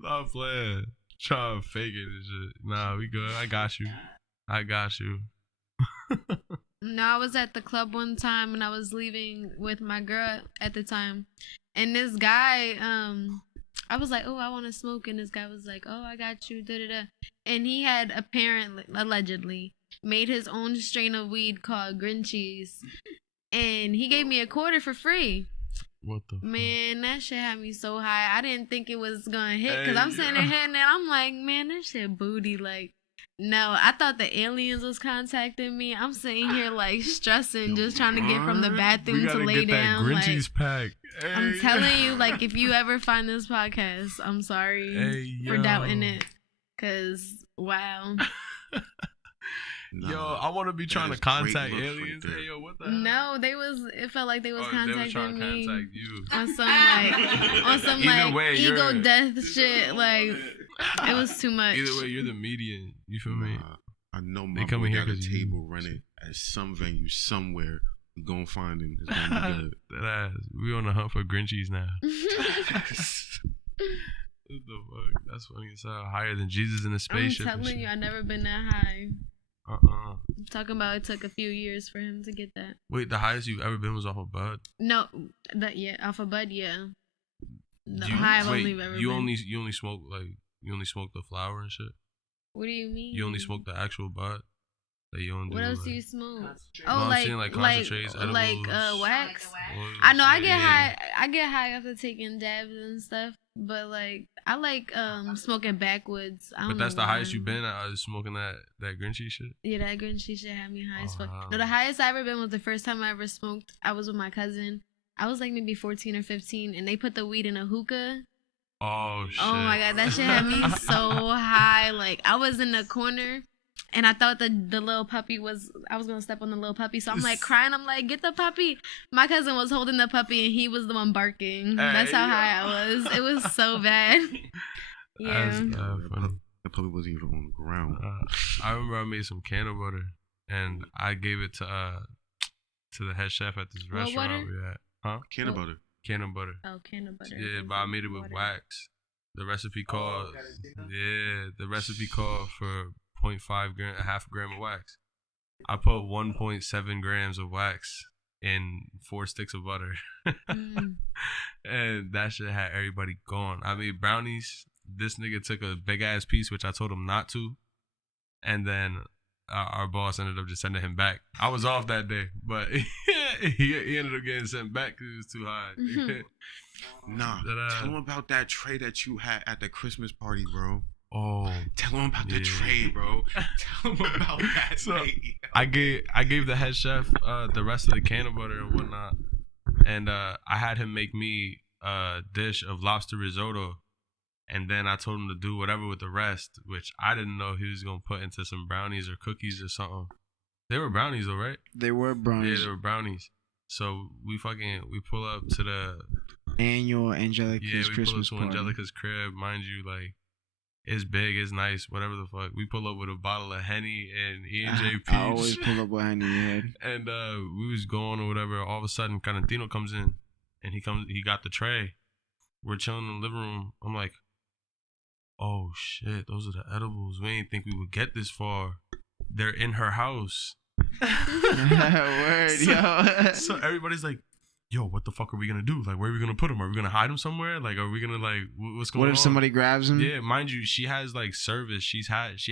Stop playing. Trying to fake it and shit. Nah, we good. I got you. No, I was at the club one time and I was leaving with my girl at the time. And this guy, I was like, oh, I want to smoke. And this guy was like, oh, I got you. Da-da-da. And he had allegedly made his own strain of weed called Green Cheese. And he gave me a quarter for free. What the Man, that shit had me so high. I didn't think it was going to hit because I'm sitting there hitting it. I'm like, man, that shit booty. Like, no, I thought the aliens was contacting me. I'm sitting here like stressing, just trying to get from the bathroom to lay down. That like, Grinchies pack. Hey, I'm telling you, like, if you ever find this podcast, I'm sorry for doubting it. Cause wow. Yo, I want to be trying to contact aliens. Hey, yo, what the hell? No, it felt like they was contacting trying to me contact you. on some Either way, ego death shit. Like, it was too much. Either way, you're the median. You feel me? I know my They boy here got a 'cause table running at some venue somewhere. We gonna find him. It's gonna be good. That ass. We on the hunt for Grinchies now. What the fuck? That's funny as hell. Higher than Jesus in a spaceship. I'm telling you, I've never been that high. I'm talking about it took a few years for him to get that. Wait, the highest you've ever been was off of bud? No, off of bud, yeah. The high I've only ever been. You only smoke the flower and shit? What do you mean? You only smoke the actual bud? That you don't do. What else like, do you smoke? No, Oh, I'm like saying, like, concentrates, like edibles. wax. Oils, I know I get yeah. high. I get high after taking dabs and stuff. But like I like smoking backwoods. I don't But that's know the why. highest you've been at smoking that Grinchy shit. Yeah, that Grinchy shit had me high as fuck. Wow. No, the highest I ever been was the first time I ever smoked. I was with my cousin. I was like maybe 14 or 15, and they put the weed in a hookah. Oh shit. Oh my god, that shit had me so high. Like I was in the corner. And I thought the little puppy I was going to step on the little puppy. So I'm like crying. I'm like, get the puppy. My cousin was holding the puppy and he was the one barking. That's how high I was. It was so bad. Yeah. The puppy wasn't even on the ground. I remember I made some candle butter and I gave it to the head chef at this restaurant we had. Huh? Candle butter. Candle butter. Oh, candle butter. Yeah, but I made it with wax. The recipe called for 0.5 gram, a half a gram of wax. I put 1.7 grams of wax in 4 sticks of butter. And that shit had everybody gone. I made brownies. This nigga took a big ass piece, which I told him not to. And then our boss ended up just sending him back. I was off that day, but he ended up getting sent back because it was too high. Nah, tell him about that tray that you had at the Christmas party, bro. Oh, tell him about the tray, bro. Tell him about that tray. I gave the head chef the rest of the candle butter and whatnot, and I had him make me a dish of lobster risotto, and then I told him to do whatever with the rest, which I didn't know he was gonna put into some brownies or cookies or something. They were brownies though, right? They were brownies. Yeah, they were brownies. So we pull up to the annual Angelica's Christmas party. Angelica's crib, mind you, like. It's big, it's nice, whatever the fuck. We pull up with a bottle of Henny and E&J Peach. I always pull up with Henny in your head. And we was going or whatever. All of a sudden, Carantino comes in, and he got the tray. We're chilling in the living room. I'm like, oh shit, those are the edibles. We didn't think we would get this far. They're in her house. Word, yo. So everybody's like, yo, what the fuck are we gonna do? Like, where are we gonna put him? Are we gonna hide him somewhere? Like, are we gonna what's going on? What if somebody grabs him? Yeah, mind you, she has like service. She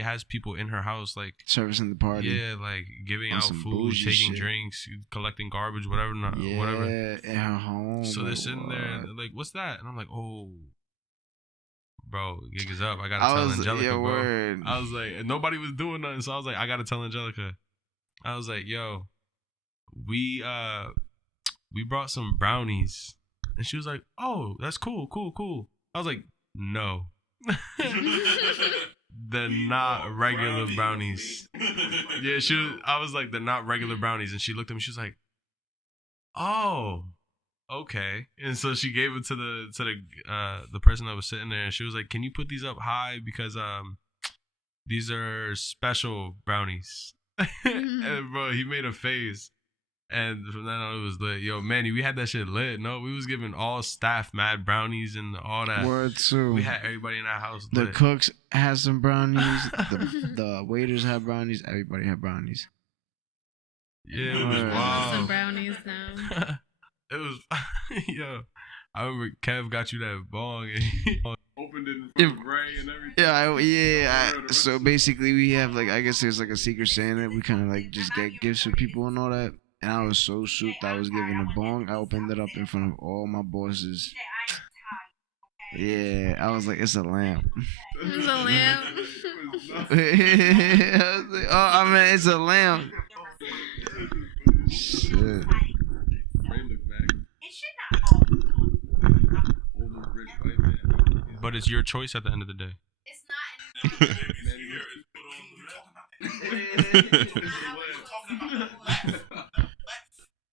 has people in her house like servicing the party. Yeah, like giving out food, taking drinks, collecting garbage, whatever. Whatever. In her home. So they're sitting there and they're like, what's that? And I'm like, oh, bro, gig is up. I gotta tell Angelica, bro. Word. I was like, and nobody was doing nothing, so I was like, I gotta tell Angelica. I was like, yo, we brought some brownies. And she was like, oh, that's cool. I was like, no. They're not regular brownies. Yeah, I was like, they're not regular brownies. And she looked at me, she was like, oh, okay. And so she gave it to the person that was sitting there, and she was like, can you put these up high? Because these are special brownies. And bro, he made a face. And from then on, it was lit. Yo, Manny, we had that shit lit. No, we was giving all staff mad brownies and all that. Word too. We had everybody in our house lit. The cooks had some brownies. the waiters had brownies. Everybody had brownies. Yeah, it was wild. Some brownies now. It was, yo. I remember Kev got you that bong and he opened it in front of Ray and everything. So basically, we have like, I guess there's like a secret Santa. We kind of like just get gifts for people and all that. And I was so souped. I was given a bong. I opened it up in front of all my bosses. Yeah, I was like, it's a lamp. It's a lamp. I was like, oh, I mean, it's a lamp. Shit. But it's your choice at the end of the day. It's not.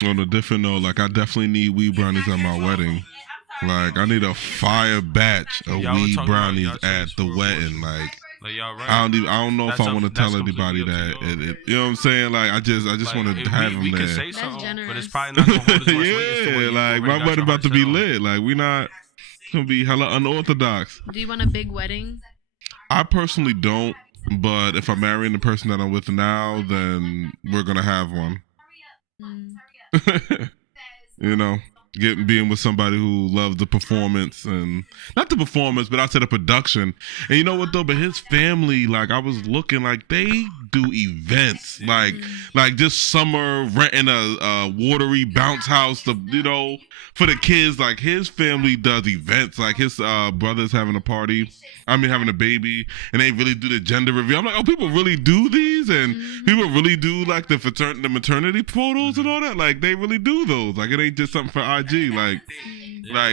On a different note, like I definitely need weed brownies at my wedding. Like I need a fire batch of weed brownies at the wedding. Like y'all right. I don't know if I want to tell anybody that. You know what I'm saying? Like I just want to have them we there. Could say something, but it's probably not gonna hold as much weight. Yeah, like my wedding about to be lit. Like we not gonna be hella unorthodox. Do you want a big wedding? I personally don't, but if I'm marrying the person that I'm with now, then we're gonna have one. You know, being with somebody who loves the performance, and not the performance, but I said the production. And you know what though? But his family, like I was looking, like they do events like just summer renting a watery bounce house to for the kids. Like his family does events. Like his brother's having a party. Having a baby, and they really do the gender reveal. I'm like, oh, people really do these, and people really do like the maternity photos and all that. Like they really do those. Like it ain't just something for IG. Like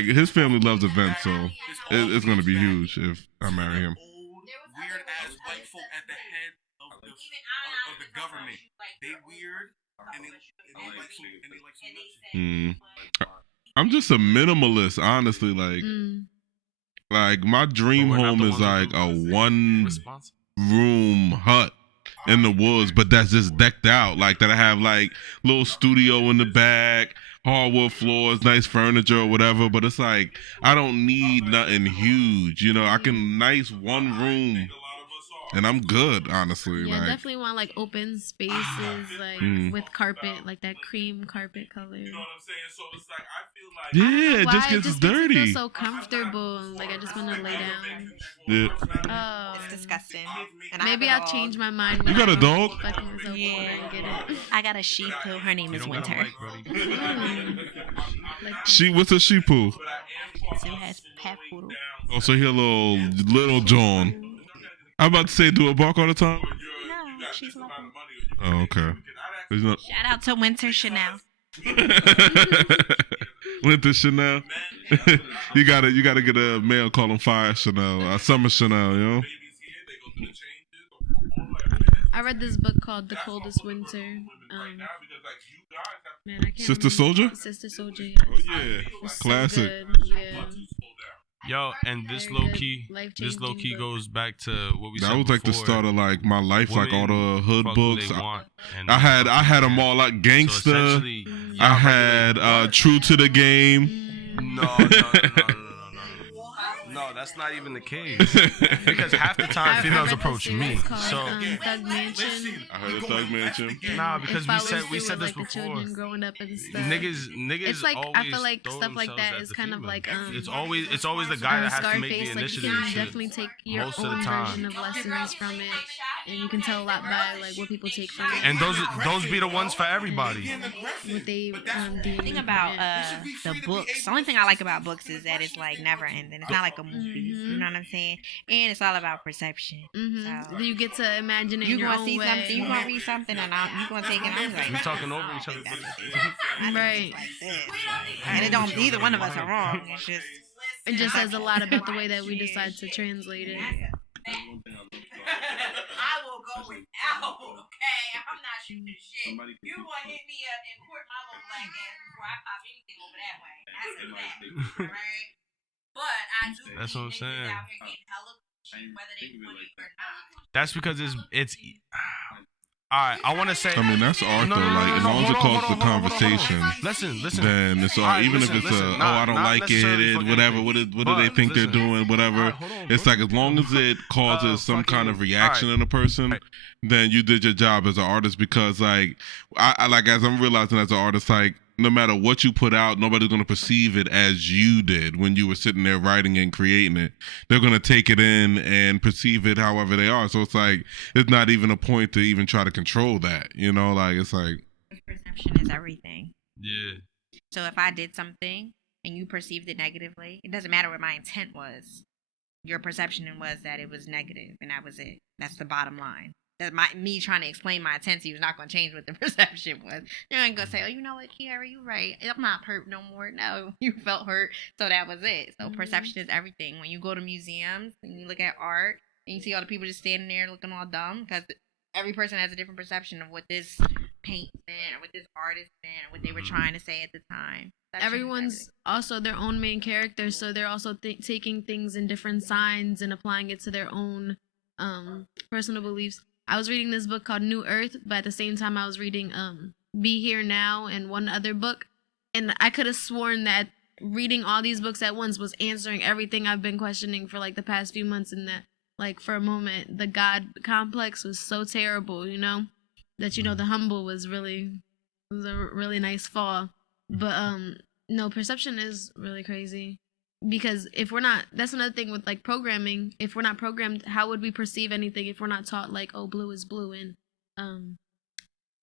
his family loves events, so it's gonna be huge if I marry him. Weird ass white folk at the head of the government. They weird and they like some. I'm just a minimalist, honestly. Like my dream home is like a 1-room hut in the woods, but that's just decked out. Like that I have like little studio in the back, hardwood floors, nice furniture or whatever. But it's like I don't need nothing huge. I can nice 1 room. And I'm good, honestly. Yeah, definitely want like open spaces, like with carpet, like that cream carpet color. You know what I'm saying? So it's like I feel like it just gets dirty. Makes me feel so comfortable. Like I just want to lay down. Yeah. Oh, it's disgusting. And maybe I'll change my mind. You got a dog? Yeah. I got a Shih Tzu. Her name is Winter. What's a Shih Tzu? Sue has pet poodle. Oh, so he a little John. I'm about to say, do it bark all the time? No, she's lovely. Oh, okay. Shout out to Winter Chanel. Winter Chanel. you gotta get a male calling Fire Chanel, Summer Chanel, I read this book called The Coldest Winter. Man, I can't Sister Soldier? Sister Soldier, yes. Oh yeah, classic. So yeah. Yo, and this low key goes back to what we said. That was like the start of like my life, like all the hood books. I had them all like Gangster. I had True to the Game. No, that's not even the case. Because half the time females approach me. So Thug Mansion. I heard of Thug Mansion. Nah, because we said this before. Children growing up and stuff. Niggas. It's like I feel like stuff like that is kind of like it's always the guy that has to make the initiative. Like you can definitely take your own version of lessons from it, and you can tell a lot by like what people take from it. And those be the ones for everybody. What they the thing about the books. The only thing I like about books is that it's like never ending. It's not like a movie. You know what I'm saying? And it's all about perception. So you get to imagine it. You gonna see something. You gonna read something, and you gonna take it. I'm like, we talking over each other. Right. Like this, and it don't. Neither one of us are wrong. It just says a lot about the way that we decide to translate it. I will go without, okay? I'm not shooting shit. You gonna hit me up and court my little black ass before I pop anything over that way. That's a fact, alright? But I do that's what I'm saying. Out here getting hella whether they want it or not. That's because it's alright, I wanna say that's art though, like as long as it causes the conversation. Listen. Then it's all even if it's I don't like it, whatever, what do they think they're doing, whatever. It's like as long as it causes some kind of reaction in a person, then you did your job as an artist, because like I like as I'm realizing as an artist, like no matter what you put out, nobody's going to perceive it as you did when you were sitting there writing and creating it. They're going to take it in and perceive it however they are. So it's like, it's not even a point to even try to control that, like, it's like. Perception is everything. Yeah. So if I did something and you perceived it negatively, it doesn't matter what my intent was. Your perception was that it was negative, and that was it. That's the bottom line. That me trying to explain my intent to you is not going to change what the perception was. You're not going to say, oh, you know what, Kiara, you're right. I'm not hurt no more. No, you felt hurt, so that was it. So perception is everything. When you go to museums and you look at art and you see all the people just standing there looking all dumb, because every person has a different perception of what this paint meant or what this artist meant or what they were trying to say at the time. Everyone's also their own main character, so they're also taking things in different signs and applying it to their own personal beliefs. I was reading this book called New Earth, but at the same time I was reading Be Here Now and one other book. And I could have sworn that reading all these books at once was answering everything I've been questioning for like the past few months, and that like for a moment the God complex was so terrible, that the humble was a really nice fall. But no, perception is really crazy. Because if we're not, that's another thing with like programming. If we're not programmed, how would we perceive anything if we're not taught like, oh, blue is blue and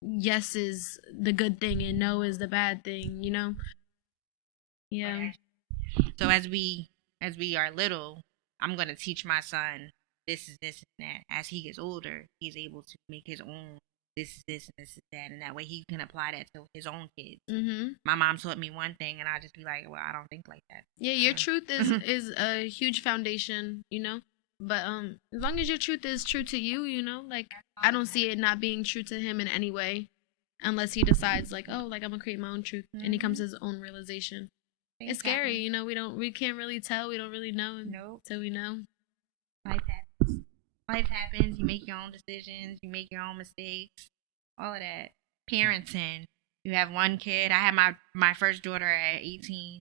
yes is the good thing and no is the bad thing, you know? Yeah. So as we are little, I'm gonna teach my son this is this and that. As he gets older, he's able to make his own this is this and this is that, and that way he can apply that to his own kids. My mom taught me one thing, and I just be like, well, I don't think like that. Yeah, your truth is a huge foundation, you know. But as long as your truth is true to you, you know, like I don't see it not being true to him in any way, unless he decides like, oh, like I'm gonna create my own truth, and he comes to his own realization. It's scary, you know. We can't really tell. We don't really know until we know. Life happens. You make your own decisions. You make your own mistakes. All of that. Parenting. You have one kid. I had my first daughter at 18.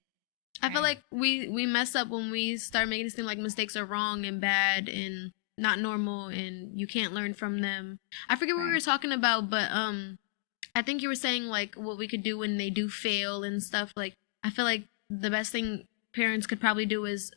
I feel like we mess up when we start making it seem like mistakes are wrong and bad and not normal and you can't learn from them. I forget what we were talking about, but I think you were saying like what we could do when they do fail and stuff. Like I feel like the best thing parents could probably do is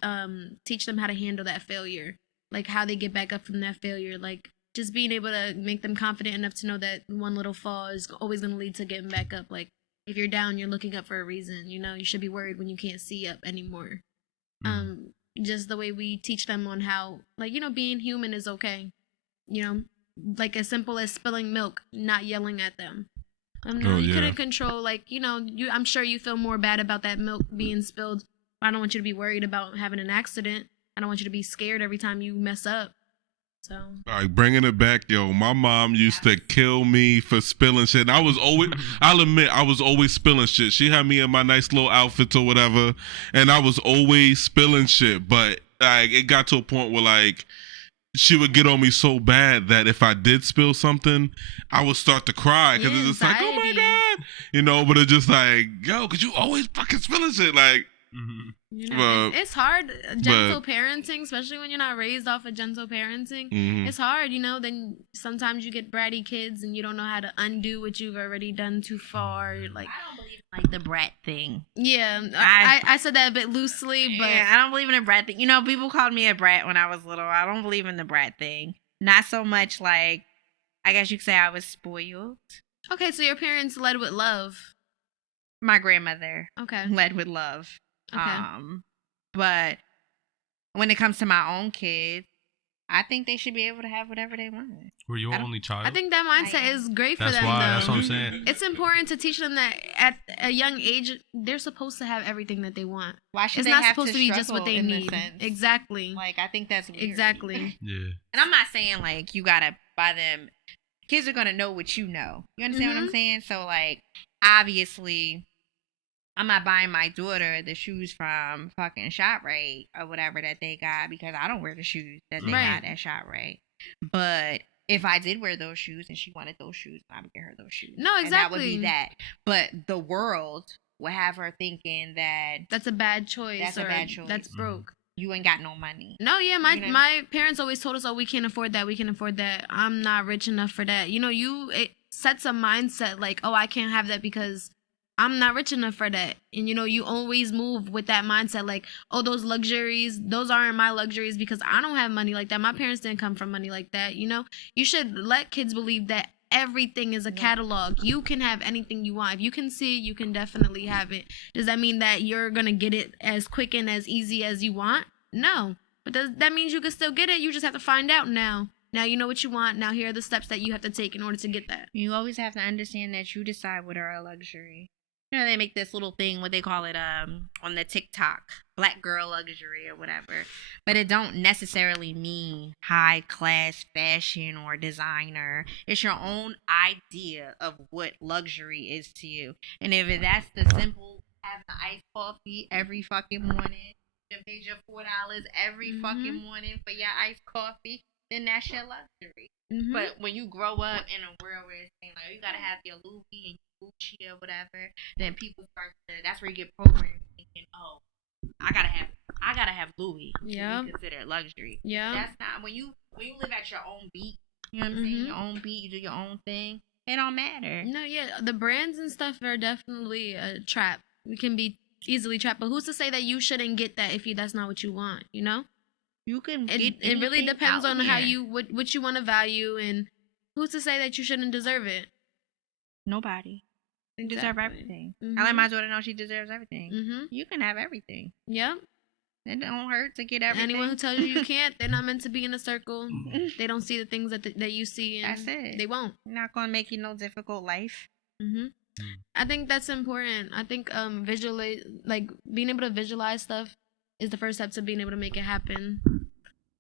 teach them how to handle that failure, like how they get back up from that failure, like just being able to make them confident enough to know that one little fall is always going to lead to getting back up. Like if you're down, you're looking up for a reason, you know. You should be worried when you can't see up anymore. Just the way we teach them on how, like, you know, being human is okay, you know, like as simple as spilling milk, not yelling at them. You couldn't control, like, you know, I'm sure you feel more bad about that milk being spilled. I don't want you to be worried about having an accident. I don't want you to be scared every time you mess up. So, like, bringing it back, yo, my mom used to kill me for spilling shit. And I'll admit, I was always spilling shit. She had me in my nice little outfits or whatever, and I was always spilling shit. But like, it got to a point where like she would get on me so bad that if I did spill something, I would start to cry because it's just like, oh my God, you know. But it's just like, yo, because you always fucking spilling shit, like. You know, it's hard gentle parenting, especially when you're not raised off of gentle parenting. It's hard, you know. Then sometimes you get bratty kids and you don't know how to undo what you've already done too far. Like, I don't believe in like the brat thing. Yeah, I said that a bit loosely, but I don't believe in a brat thing. You know, people called me a brat when I was little. I don't believe in the brat thing. Not so much like, I guess you could say I was spoiled. Okay, so your parents led with love. My grandmother led with love. Okay. But when it comes to my own kids, I think they should be able to have whatever they want. Were you an only child? I think that mindset is great for them, though. That's what I'm saying. It's important to teach them that at a young age, they're supposed to have everything that they want. Why should they not have supposed to be just what they need? Exactly. Like, I think that's weird. Exactly. Yeah. And I'm not saying, like, you gotta buy them. Kids are gonna know what you know. You understand what I'm saying? So, like, obviously, I'm not buying my daughter the shoes from fucking ShopRite or whatever that they got because I don't wear the shoes that they got at ShopRite. But if I did wear those shoes and she wanted those shoes, I would get her those shoes. No, exactly. And that would be that. But the world would have her thinking that that's a bad choice. That's a bad choice. That's broke. You ain't got no money. No, yeah, my parents always told us, oh, we can't afford that. We can't afford that. I'm not rich enough for that. You know, it sets a mindset like, oh, I can't have that because I'm not rich enough for that. And, you know, you always move with that mindset like, oh, those luxuries, those aren't my luxuries because I don't have money like that. My parents didn't come from money like that. You know, you should let kids believe that everything is a catalog. You can have anything you want. If you can see it, you can definitely have it. Does that mean that you're going to get it as quick and as easy as you want? No. But that means you can still get it. You just have to find out now. Now you know what you want. Now here are the steps that you have to take in order to get that. You always have to understand that you decide what are a luxury. You know, they make this little thing, what they call it, on the TikTok, black girl luxury or whatever. But it don't necessarily mean high class fashion or designer. It's your own idea of what luxury is to you. And if that's the simple, having iced coffee every fucking morning, you pay your $4 every fucking morning for your iced coffee, then that's your luxury. But when you grow up in a world where it's saying, like, you gotta have your Louis and Gucci or whatever, then people start to, that's where you get programmed thinking, oh, I gotta have Louis to be considered luxury. Yeah. That's not, when you live at your own beat, you know what I'm saying? Your own beat, you do your own thing, it don't matter. No, yeah, the brands and stuff are definitely a trap. We can be easily trapped, but who's to say that you shouldn't get that if that's not what you want, you know? You can it really depends on how what you want to value, and Who's to say that you shouldn't deserve it? Nobody. They deserve everything. Mm-hmm. I let my daughter know she deserves everything. Mm-hmm. You can have everything. Yep. It don't hurt to get everything. Anyone who tells you you can't, they're not meant to be in a circle. They don't see the things that you see, and that's it. They won't. Not gonna make you no difficult life. Mm-hmm. I think that's important. I think being able to visualize stuff is the first step to being able to make it happen.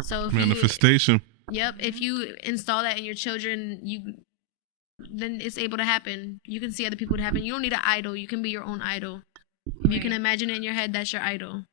So if manifestation. Yep. If you install that in your children, then it's able to happen. You can see other people it happen. You don't need an idol. You can be your own idol. If you can imagine it in your head, that's your idol.